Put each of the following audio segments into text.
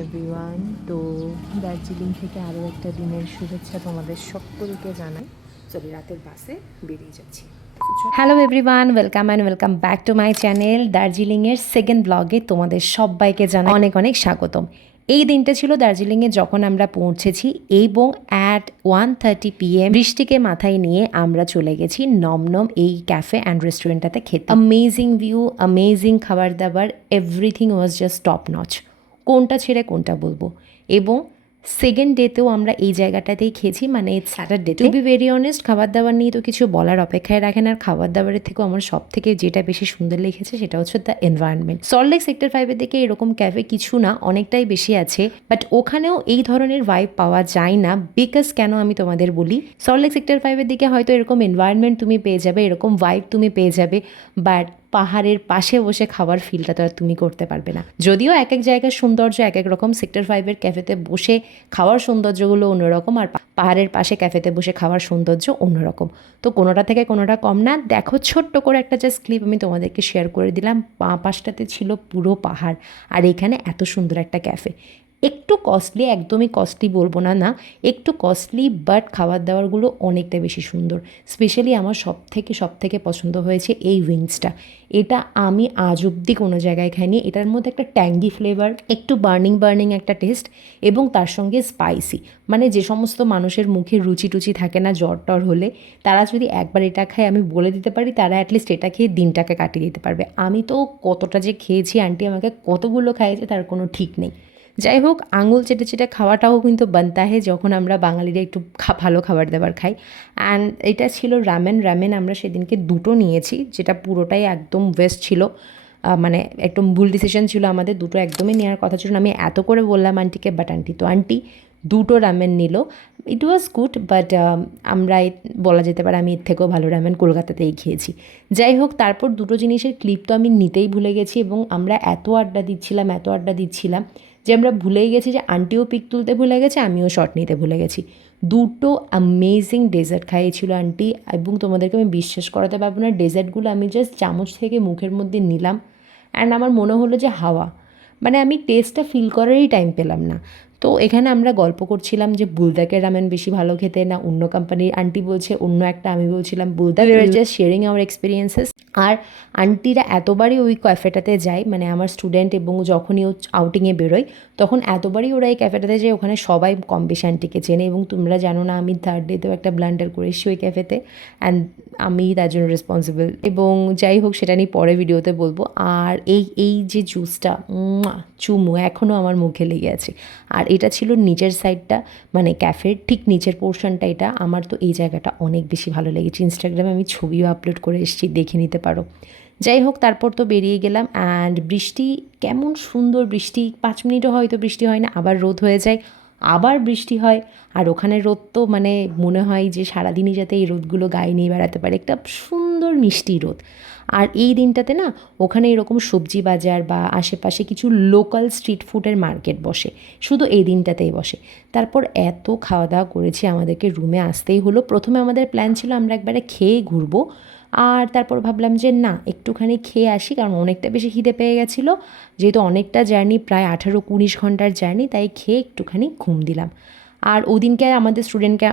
Everyone, তো দার্জিলিং থেকে আরও একটা দিনের শুভেচ্ছা তোমাদের সকলকে জানাই। চলি, রাতের বাসে বেরিয়ে যাচ্ছি। Hello everyone, welcome back to my channel. দার্জিলিংয়ের সেকেন্ড ব্লগে তোমাদের সবাইকে জানাই অনেক অনেক স্বাগতম। এই দিনটা ছিল দার্জিলিংয়ে যখন আমরা পৌঁছেছি এবং অ্যাট 1:30 PM বৃষ্টিকে মাথায় নিয়ে আমরা চলে গেছি নমনম এই ক্যাফে অ্যান্ড রেস্টুরেন্টটাতে খেতে। অ্যামেজিং ভিউ, অ্যামেজিং খাবার দাবার, everything was just top notch. কোনটা ছেড়ে কোনটা বলবো। এবং সেকেন্ড ডেতেও আমরা এই জায়গাটাতেই খেয়েছি, মানে Saturday. To be very honest, খাবার দাবার নিয়ে তো কিছু বলার অপেক্ষায় রাখেন। আর খাবার দাবারের থেকেও আমার সব থেকে যেটা বেশি সুন্দর লেগেছে সেটা হচ্ছে দ্য এনভায়রনমেন্ট। সল্টলেক সেক্টর 5-এর দিকে এরকম ক্যাফে কিছু না, অনেকটাই বেশি আছে, বাট ওখানেও এই ধরনের ভাইব পাওয়া যায় না। বিকজ কেন আমি তোমাদের বলি, সল্টলেক সেক্টর 5-এর দিকে হয়তো এরকম এনভায়রনমেন্ট তুমি পেয়ে যাবে, এরকম ভাইব তুমি পেয়ে যাবে, বাট পাহাড়ের পাশে বসে খাওয়ার ফিলটা তো আর তুমি করতে পারবে না। যদিও এক এক জায়গার সৌন্দর্য এক এক রকম, সেক্টর 5-এর ক্যাফেতে বসে খাওয়ার সৌন্দর্যগুলো অন্যরকম, আর পাহাড়ের পাশে ক্যাফেতে বসে খাওয়ার সৌন্দর্য অন্যরকম। তো কোনোটা থেকে কোনোটা কম না। দেখো, ছোট্ট করে একটা জাস্ট ক্লিপ আমি তোমাদেরকে শেয়ার করে দিলাম। পাশটাতে ছিল পুরো পাহাড়, আর এখানে এত সুন্দর একটা ক্যাফে। একটু কস্টলি, একদমই কস্টলি বলবো না, না একটু কস্টলি, বাট খাবার দাবারগুলো অনেকটা বেশি সুন্দর। স্পেশালি আমার সব থেকে পছন্দ হয়েছে এই উইংসটা। এটা আমি আজ অব্দি কোনো জায়গায় খাইনি। এটার মধ্যে একটা ট্যাঙ্গি ফ্লেভার, একটু বার্নিং একটা টেস্ট, এবং তার সঙ্গে স্পাইসি। মানে যে সমস্ত মানুষের মুখে রুচি টুচি থাকে না জ্বর টর হলে, তারা যদি একবার এটা খায়, আমি বলে দিতে পারি তারা অ্যাটলিস্ট এটা খেয়ে দিনটাকে কাটিয়ে দিতে পারবে। আমি তো কতটা যে খেয়েছি, আন্টি আমাকে কতগুলো খাইয়েছে তার কোনো ঠিক নেই। যাই হোক, আঙুল চেটে চেটে খাওয়াটাও কিন্তু বানতা হে যখন আমরা বাঙালিরা একটু ভালো খাবার দাবার খাই। অ্যান্ড এটা ছিল রামেন। আমরা সেদিনকে দুটো নিয়েছি, যেটা পুরোটাই একদম ওয়েস্ট ছিল। মানে একদম ভুল ডিসিশন ছিল আমাদের, দুটো একদমই নেওয়ার কথা ছিল না। আমি এত করে বললাম আন্টিকে, বাট আন্টি দুটো রামেন নিল। ইট ওয়াজ গুড, বাট আমরা বলা যেতে পারে আমি এর থেকেও ভালো রামেন কলকাতাতেই খেয়েছি। যাই হোক, তারপর দুটো জিনিসের ক্লিপ তো আমি নিতেই ভুলে গেছি, এবং আমরা এত আড্ডা দিচ্ছিলাম যে আমরা ভুলেই গেছি যে আন্টিও পিক তুলতে ভুলে গেছে, আমিও শট নিতে ভুলে গেছি। দুটো অ্যামেজিং ডেজার্ট খাইয়েছিল আন্টি, এবং তোমাদেরকে আমি বিশ্বাস করাতে পারবো না, ডেজার্টগুলো আমি জাস্ট চামচ থেকে মুখের মধ্যে নিলাম, অ্যান্ড আমার মনে হলো যে হাওয়া, মানে আমি টেস্টটা ফিল করারই টাইম পেলাম না। তো এখানে আমরা গল্প করছিলাম যে বুলদাকের রামেন বেশি ভালো খেতে না অন্য কোম্পানির। আন্টি বলছে অন্য একটা, আমি বলছিলাম Bulda. We are just sharing our experiences. আর আন্টিরা এতবারই ওই ক্যাফেটাতে যায়, মানে আমার স্টুডেন্ট, এবং যখনই ও আউটিংয়ে বেরোয় তখন এতবারই ওরা এই ক্যাফেটাতে যায়, ওখানে সবাই কম বেশি আন্টিকে চেনে। এবং তোমরা জানো না, আমি থার্ড ডেতেও একটা ব্লান্ডার করে এসেছি ওই ক্যাফেতে, অ্যান্ড আমি তার জন্য রেসপন্সিবল। এবং যাই হোক, সেটা নিয়ে পরে ভিডিওতে বলবো। আর এই যে জুসটা, চুমু, এখনও আমার মুখে লেগে আছে। আর এটা ছিল নিচের সাইডটা, মানে ক্যাফের ঠিক নিচের পোর্শনটা। এটা আমার তো এই জায়গাটা অনেক বেশি ভালো লেগেছে। ইনস্টাগ্রামে আমি ছবিও আপলোড করে এসেছি, দেখে নিতে পারো। যাই হোক, তারপর তো বেরিয়ে গেলাম। অ্যান্ড বৃষ্টি, কেমন সুন্দর বৃষ্টি, 5 মিনিটও হয়তো বৃষ্টি হয় না, আবার রোদ হয়ে যায়, আবার বৃষ্টি হয়। আর ওখানে রোদ তো মানে মনে হয় যে সারাদিনই যাতে এই রোদগুলো গায়ে নিয়ে বেড়াতে পারে, একটা সুন্দর মিষ্টি রোদ। আর এই দিনটাতে না ওখানে এরকম সবজি বাজার বা আশেপাশে কিছু লোকাল স্ট্রিট ফুডের মার্কেট বসে, শুধু এই দিনটাতেই বসে। তারপর এত খাওয়া দাওয়া করেছি, আমাদেরকে রুমে আসতেই হলো। প্রথমে আমাদের প্ল্যান ছিল আমরা একবারে খেয়ে ঘুরবো, আর তারপর ভাবলাম যে না, একটুখানি খেয়ে আসি, কারণ অনেকটা বেশি খিদে পেয়ে গেছিলো। যেহেতু অনেকটা জার্নি, প্রায় 18-19 ঘন্টার জার্নি, তাই খেয়ে একটুখানি ঘুম দিলাম। আর ওদিনকে আমার স্টুডেন্টকে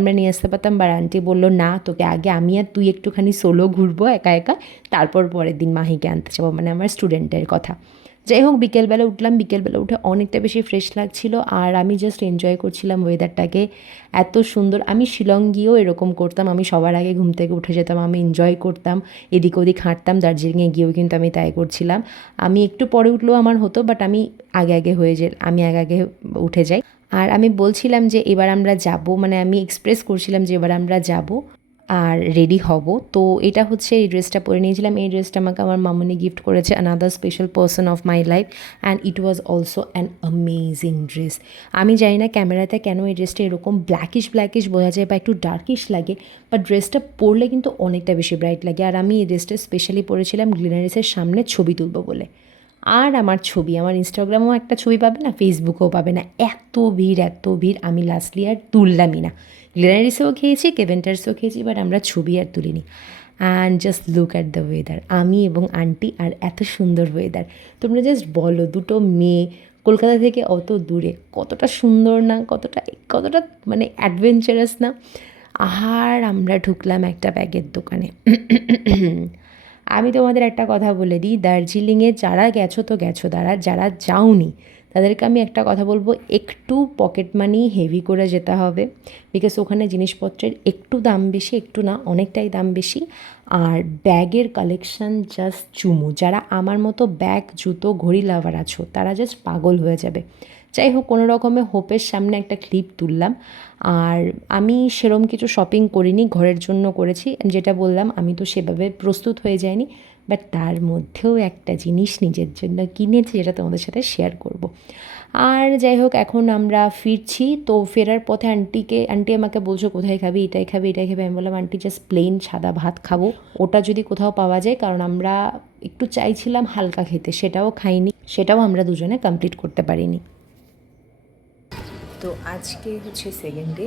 আমরা নিয়ে আসতে পারতাম, বা আন্টি বললো না, তোকে আগে আমি আর তুই একটুখানি সোলো ঘুরবো একা একা, তারপর পরের দিন মাহিকে আনতে যাবো, মানে আমার স্টুডেন্টের কথা। যাই হোক, বিকেলবেলা উঠে অনেকটা বেশি ফ্রেশ লাগছিল, আর আমি জাস্ট এনজয় করছিলাম ওয়েদারটাকে। এত সুন্দর। আমি শিলং গিয়েও এরকম করতাম, আমি সবার আগে ঘুম থেকে উঠে যেতাম, আমি এনজয় করতাম, এদিক ওদিক হাঁটতাম। দার্জিলিংয়ে গিয়েও কিন্তু আমি তাই করছিলাম। আমি একটু পরে উঠলেও আমার হতো, বাট আমি আগে উঠে যাই। আর আমি বলছিলাম যে এবার আমরা যাব, মানে আমি এক্সপ্রেস করছিলাম যে এবার আমরা যাব আর রেডি হব। তো এটা হচ্ছে, এই ড্রেসটা পরে নিয়েছিলাম। এই ড্রেসটা আমাকে আমার মামনি গিফট করেছে, another special person of my life, and it was also an amazing dress. আমি জানি না ক্যামেরাতে কেন এই ড্রেসটা এরকম ব্ল্যাকিশ বোঝা যায় বা একটু ডার্কিশ লাগে, বাট ড্রেসটা পরলে কিন্তু অনেকটা বেশি ব্রাইট লাগে। আর আমি এই ড্রেসটা স্পেশালি পরেছিলাম গ্লিনারিসের সামনে ছবি তুলব বলে। আর আমার ছবি, আমার ইনস্টাগ্রামেও একটা ছবি পাবে না, ফেসবুকেও পাবে না, এত ভিড়। আমি লাস্টলি আর তুললামই না। গ্লেনারিসেও খেয়েছি, কেভেন্টার্সেও খেয়েছি, বাট আমরা ছবি আর তুলিনি। And just look at the weather. আমি এবং আন্টি, আর এত সুন্দর ওয়েদার। তোমরা জাস্ট বলো, দুটো মেয়ে কলকাতা থেকে অত দূরে, কতটা সুন্দর না, কতটা কতটা মানে অ্যাডভেঞ্চারাস না। আর আমরা ঢুকলাম একটা ব্যাগের দোকানে। আমি তোমাদের একটা কথা বলে দিই, দার্জিলিংয়ে যারা গেছো তো গেছো, যারা যাওনি তাদেরকে আমি একটা কথা বলবো, একটু পকেট মানি হেভি করে যেতে হবে, বিকজ ওখানে জিনিসপত্রের একটু দাম বেশি, একটু না অনেকটাই দাম বেশি। আর ব্যাগের কালেকশান জাস্ট চুমু। যারা আমার মতো ব্যাগ, জুতো, ঘড়ি লাভার আছো তারা জাস্ট পাগল হয়ে যাবে। যাই হোক, কোনো রকমে হোপের সামনে একটা ক্লিপ তুললাম। আর আমি সেরম কিছু শপিং করিনি, ঘরের জন্য করেছি। যেটা বললাম, আমি তো সেভাবে প্রস্তুত হয়ে যাইনি, বাট তার মধ্যেও একটা জিনিস নিজের জন্য কিনেছি, যেটা তোমাদের সাথে শেয়ার করব। আর যাই হোক, এখন আমরা ফিরছি। তো ফেরার পথে আন্টি আমাকে বলছো কোথায় খাবি, এটাই খাবি, এটাই খাবি। আমি বললাম আন্টি জাস্ট প্লেন সাদা ভাত খাবো, ওটা যদি কোথাও পাওয়া যায়, কারণ আমরা একটু চাইছিলাম হালকা খেতে, সেটাও খাইনি, সেটাও আমরা দুজনে কমপ্লিট করতে পারিনি। তো আজকে হচ্ছে সেকেন্ড ডে,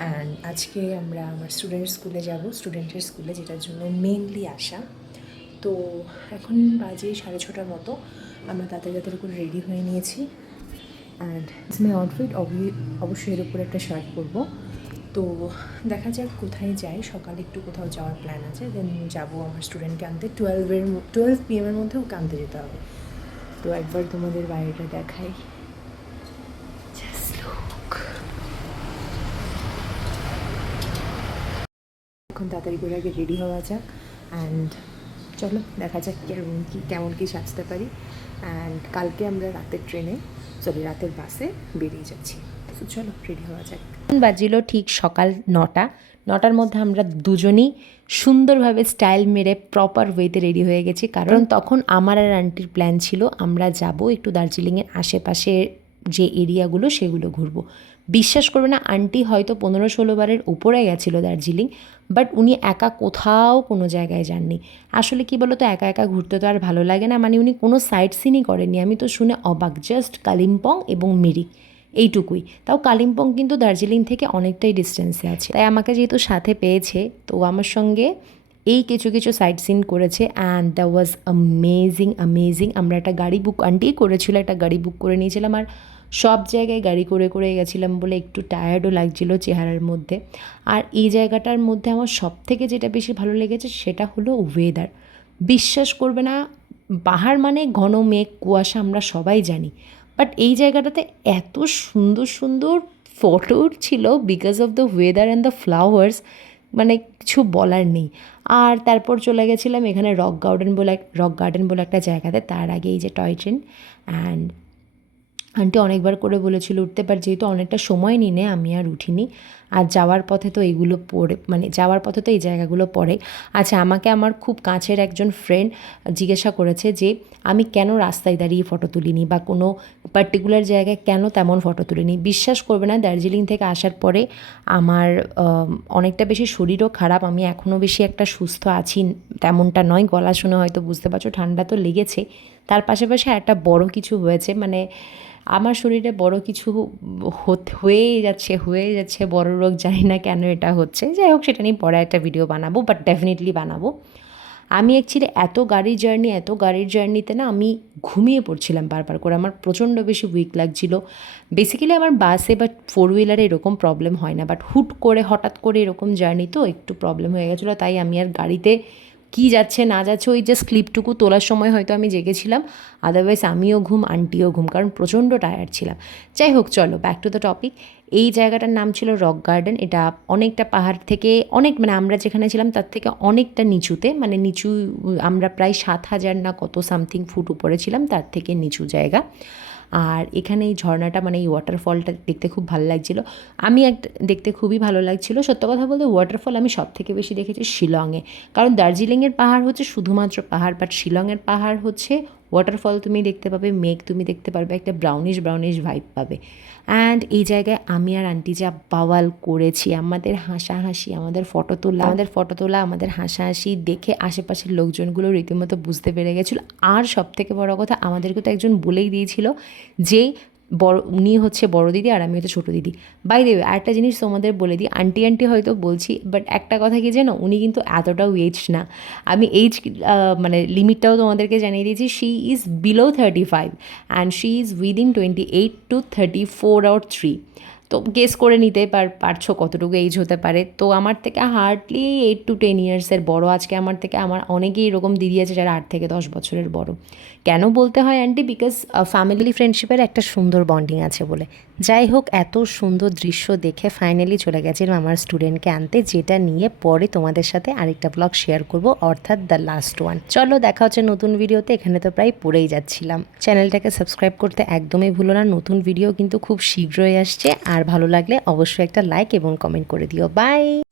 অ্যান্ড আজকে আমরা আমার স্টুডেন্টের স্কুলে, যেটার জন্য মেনলি আসা। তো এখন বাজে 6:30 মতো। আমরা তাড়াতাড়ি করে রেডি হয়ে নিয়েছি, অ্যান্ড ইটস মাই আউটফিট। অবশ্যই এর উপরে একটা শার্ট পরবো। তো দেখা যাক কোথায় যাই। সকালে একটু কোথাও যাওয়ার প্ল্যান আছে, দেন যাবো আমার স্টুডেন্টকে আনতে। 12 PM মধ্যে ওকে আনতে যেতে হবে। তো একবার তোমাদের বাইরেটা দেখাই। এখন তাড়াতাড়ি করে আগে রেডি হওয়া যাক, অ্যান্ড চলো দেখা যাক কেমন কী সাজতে পারি। অ্যান্ড কালকে আমরা রাতের বাসে বেরিয়ে যাচ্ছি। তো চলো রেডি হওয়া যাক। বাজিল ঠিক সকাল 9টার মধ্যে আমরা দুজনেই সুন্দরভাবে স্টাইল মেরে প্রপার ওয়েতে রেডি হয়ে গেছি, কারণ তখন আমার আর আন্টির প্ল্যান ছিল আমরা যাব একটু দার্জিলিংয়ের আশেপাশে যে এরিয়াগুলো সেগুলো ঘুরবো। বিশ্বাস করবে না, আন্টি হয়তো 15-16 বারের উপরে গেছিলো দার্জিলিং, বাট উনি একা কোথাও কোনো জায়গায় যাননি। আসলে কি বলো তো, একা একা ঘুরতে তো আর ভালো লাগে না, মানে উনি কোনো সাইট সিনই করেননি। আমি তো শুনে অবাক, জাস্ট কালিম্পং এবং মিরিক, এইটুকুই। তাও কালিম্পং কিন্তু দার্জিলিং থেকে অনেকটাই ডিস্টেন্সে আছে, তাই আমাকে যেহেতু সাথে পেয়েছে, তো আমার সঙ্গে এই কিছু সাইট সিন করেছে, অ্যান্ড দ্যাট ওয়াজ অ্যামেজিং। আমরা একটা গাড়ি বুক, আন্টি করেছিল, একটা গাড়ি বুক করে নিয়েছিলাম, আর সব জায়গায় গাড়ি করে গেছিলাম বলে একটু টায়ার্ডও লাগছিল চেহারার মধ্যে। আর এই জায়গাটার মধ্যে আমার সবথেকে যেটা বেশি ভালো লেগেছে সেটা হলো ওয়েদার। বিশ্বাস করবে না, পাহাড় মানে ঘন মেঘ কুয়াশা, আমরা সবাই জানি, বাট এই জায়গাটাতে এত সুন্দর ফটো ছিল because of the weather and the flowers, মানে কিছু বলার নেই। আর তারপর চলে গেছিলাম এখানে রক গার্ডেন বলে একটা জায়গাতে, তার আগে এই যে টয় ট্রেন। অ্যান্ড আন্টি অনেকবার করে বলেছিল উঠতে, পার যেহেতু অনেকটা সময় নিয়ে আমি আর উঠিনি। আর যাওয়ার পথে তো এই জায়গাগুলো পড়ে। আচ্ছা, আমাকে আমার খুব কাছের একজন ফ্রেন্ড জিজ্ঞাসা করেছে যে আমি কেন রাস্তায় দাঁড়িয়ে ফটো তুলিনি, বা কোনো পার্টিকুলার জায়গায় কেন তেমন ফটো তুলিনি। বিশ্বাস করবে না, দার্জিলিং থেকে আসার পরে আমার অনেকটা বেশি শরীরও খারাপ, আমি এখনও বেশি একটা সুস্থ আছি তেমনটা নয়। গলা শুনে হয়তো বুঝতে পারছো, ঠান্ডা তো লেগেছে, তার পাশাপাশি একটা বড় কিছু হয়েছে, মানে আমার শরীরে বড় কিছু হয়েই যাচ্ছে বড় রোগ, জানি না কেন এটা হচ্ছে। যাই হোক, সেটা নিয়ে পরে একটা ভিডিও বানাবো, বাট ডেফিনেটলি বানাবো। আমি অ্যাকচুয়ালি এত গাড়ির জার্নিতে না আমি ঘুমিয়ে পড়ছিলাম বারবার করে, আমার প্রচণ্ড বেশি উইক লাগছিলো। বেসিক্যালি আমার বাসে বা 4 হুইলারে এরকম প্রবলেম হয় না, বাট হঠাৎ করে এরকম জার্নি তো একটু প্রবলেম হয়ে গেছিলো, তাই আমি আর গাড়িতে কী যাচ্ছে না যাচ্ছে ওই জাস্ট ক্লিপটুকু তোলার সময় হয়তো আমি জেগেছিলাম, আদারওয়াইজ আমিও ঘুম, আন্টিও ঘুম, কারণ প্রচণ্ড টায়ার্ড ছিলাম। যাই হোক, চলো ব্যাক টু দ্য টপিক। এই জায়গাটার নাম ছিল রক গার্ডেন। এটা অনেকটা পাহাড় থেকে মানে আমরা যেখানে ছিলাম তার থেকে অনেকটা নিচুতে, মানে আমরা প্রায় 7,000 না কত সামথিং ফুট উপরে ছিলাম, তার থেকে নিচু জায়গা। আর এখানে এই ঝর্ণাটা, মানে এই ওয়াটারফলটা দেখতে খুব ভালো লাগছিলো। দেখতে খুবই ভালো লাগছিলো। সত্য কথা বলতে ওয়াটারফল আমি সব থেকে বেশি দেখেছি শিলংয়ে, কারণ দার্জিলিংয়ের পাহাড় হচ্ছে শুধুমাত্র পাহাড়, বাট শিলংয়ের পাহাড় হচ্ছে ওয়াটারফল তুমি দেখতে পাবে, মেঘ তুমি দেখতে পারবে, একটা ব্রাউনিশ ভাইব পাবে। অ্যান্ড এই জায়গায় আমি আর আন্টি যা বাওয়াল করেছি, আমাদের হাসাহাসি, আমাদের ফটো তোলা, আমাদের হাসাহাসি দেখে আশেপাশের লোকজনগুলো রীতিমতো বুঝতে পেরে গেছিলো। আর সব থেকে বড় কথা, আমাদেরকে তো একজন বলেই দিয়েছিল যে উনি হচ্ছে বড় দিদি আর আমি হচ্ছে ছোটো দিদি। বাই দ্য ওয়ে আরেকটা জিনিস তোমাদের বলে দিই, আন্টি আন্টি হয়তো বলছি, বাট একটা কথা কি জানো, উনি কিন্তু এতটাও এজড না। আমি এইজ মানে লিমিটটাও তোমাদেরকে জানিয়ে দিয়েছি, she is below 35 and she is within 28 to 34 or 3। তো গেস করে নিতে পারছো কতটুকু এইজ হতে পারে। তো আমার থেকে হার্ডলি 8 to 10 ইয়ার্সের বড়। আজকে আমার থেকে আমার অনেকেই এরকম দিদি আছে যারা 8 থেকে 10 বছরের বড়। কেন বলতে হয় আন্টি? বিকজ ফ্যামিলি ফ্রেন্ডশিপের একটা সুন্দর বন্ডিং আছে বলে। যাই হোক, এত সুন্দর দৃশ্য দেখে ফাইনালি চলে গেছিলাম আমার স্টুডেন্টকে আনতে, যেটা নিয়ে পরে তোমাদের সাথে আরেকটা ব্লগ শেয়ার করব, অর্থাৎ দ্য লাস্ট ওয়ান। চলো দেখা হচ্ছে নতুন ভিডিওতে। এখানে তো প্রায় পড়েই যাচ্ছিলাম। চ্যানেলটাকে সাবস্ক্রাইব করতে একদমই ভুলো না, নতুন ভিডিও কিন্তু খুব শীঘ্রই আসছে। আর ভালো লাগলে অবশ্যই একটা লাইক এবং কমেন্ট করে দিও। বাই।